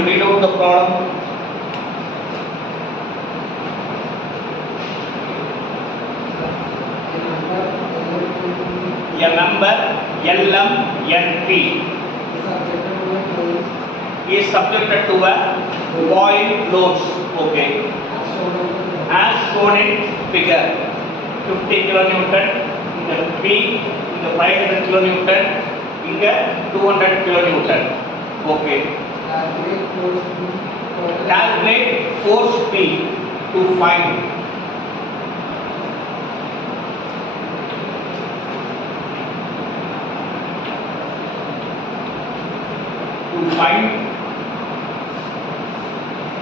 you read out the problem? A member LMNP is subjected to a void loads, okay, as shown in figure. 50 kilonewton in the P, in the 500 kilonewton, in the 200 kilonewton, okay. Calculate force P to find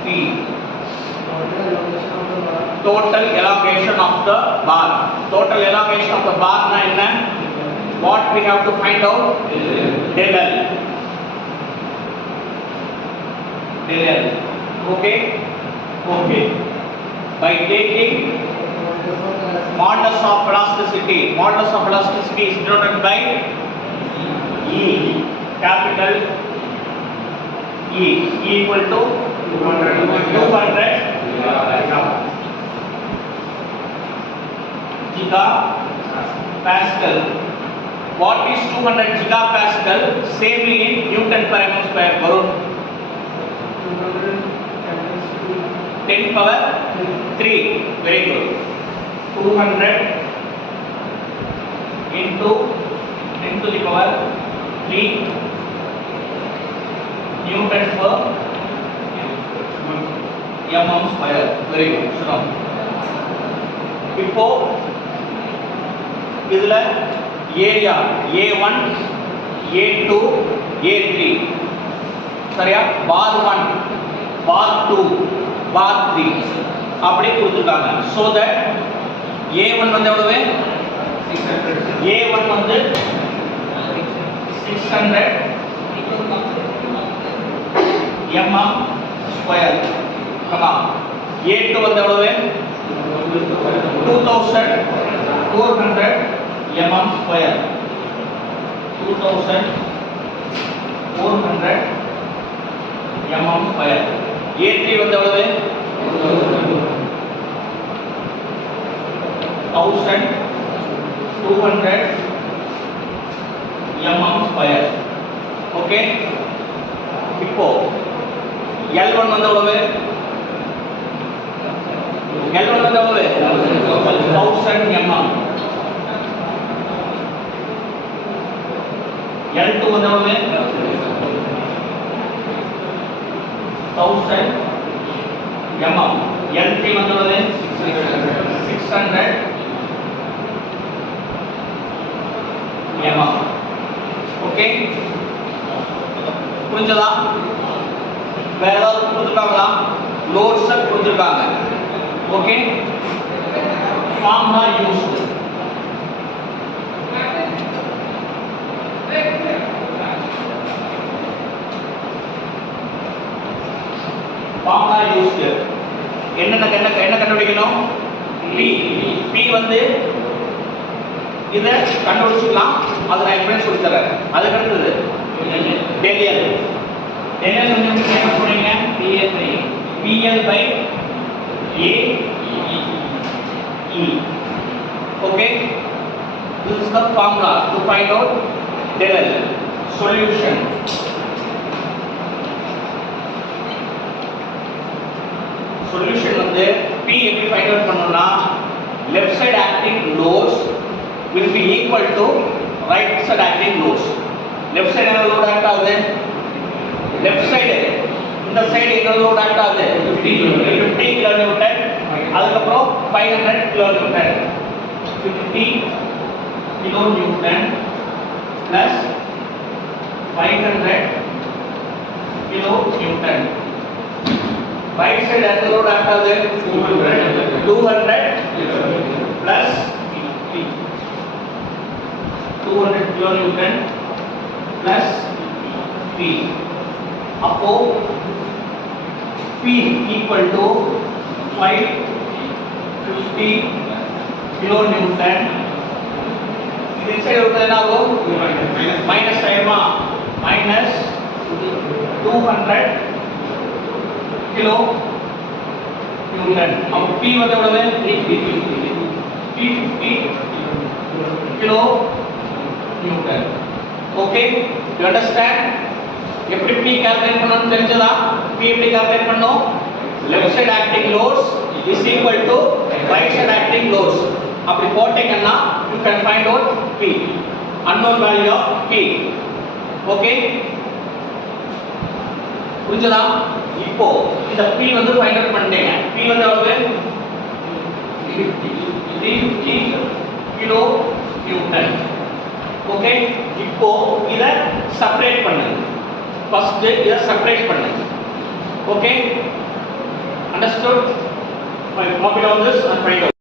P. Total elongation of the bar. Total elongation of the bar na enna? What we have to find out? Del L. Del L. Okay? Okay. By taking modulus of elasticity. Modulus of elasticity is denoted by E. Capital E equal to 200 gigapascal. What is 200 gigapascal? Same in Newton per mm square. Varun. 10 power 3. Very good. 200 into 10 to the power 3 Newton per mm square. Very good. So இப்போ இதுல area A1 A2 A3 சரியா? பார் 1 பார் 2 பார் 3 அப்படி கொடுத்திருக்காங்க. so that A1 வந்து எவ்வளவு? 600. A1 வந்து 600 mm square. Comma A2 வந்து எவ்வளவு? 2400 mm square. 2400 mm square. A3 வந்து எவ்வளவு? 1200 mm square. ஓகே. இப்போ L1 வந்து எவ்வளவு? L1 வந்து எவ்வளவு? 1000 mm. L2 வந்து எவ்வளவு? 1000 mm. L3 வந்து எவ்வளவு? 600 mm. ஓகே. புரிஞ்சதா? வேற ஏதாவது கொடுத்துருக்காங்களா? லோட்ஸ் கொடுத்துருக்காங்க. Okay. Formula used. Formula used என்ன கண்டுபிடிக்கணும்? P வந்து இத கண்டுபிடிச்சுக்கலாம். அது நான் எப்படின்னு சொல்லி தரேன். அதுக்கு அடுத்தது del L. del L வந்து என்ன சொல்றீங்க? PL by A E. Okay, this is the formula to find out del L. Solution. Solution வந்து P எப்படி find out பண்ணனும்னா left side acting loads will be equal to right side acting loads. left side என்ன load act ஆகுது? left side இந்த side என்ன load act ஆகுது? 50 kilonewton. அதுக்கு அப்புறம் 500 kilonewton. 50 kilonewton plus 500 kilonewton. Right side as the load act ஆகுது 200 plus 200 kilonewton plus P. அப்போ P equal to 550 kilonewton. இது சைடு வந்து என்ன ஆகும்? மைனஸ் ஆயிடுமா? Minus 200 kilo Newton. அப்ப P வந்து எவ்வளவு? 350 kilo Newton. Okay, you understand? எப்படி P கால்குலேட் பண்ணனும் தெரிஞ்சதா? P எப்படி கால்குலேட் பண்ணனும்? Left side acting loads is equal to right side acting loads. அப்படி போட்டீங்கன்னா you can find out P, unknown value of P. Okay, புரிஞ்சதா? இப்போ இந்த P வந்து ஃபைண்ட் அவுட் பண்ணிட்டீங்க. P வந்து எவ்வளவு? 350 கிலோ நியூட்டன். ஓகே, இப்போ இத செப்பரேட் பண்ணுங்க. ஃபர்ஸ்ட் இத செப்பரேட் பண்ணுங்க. Okay, understood? Copy down this and find out.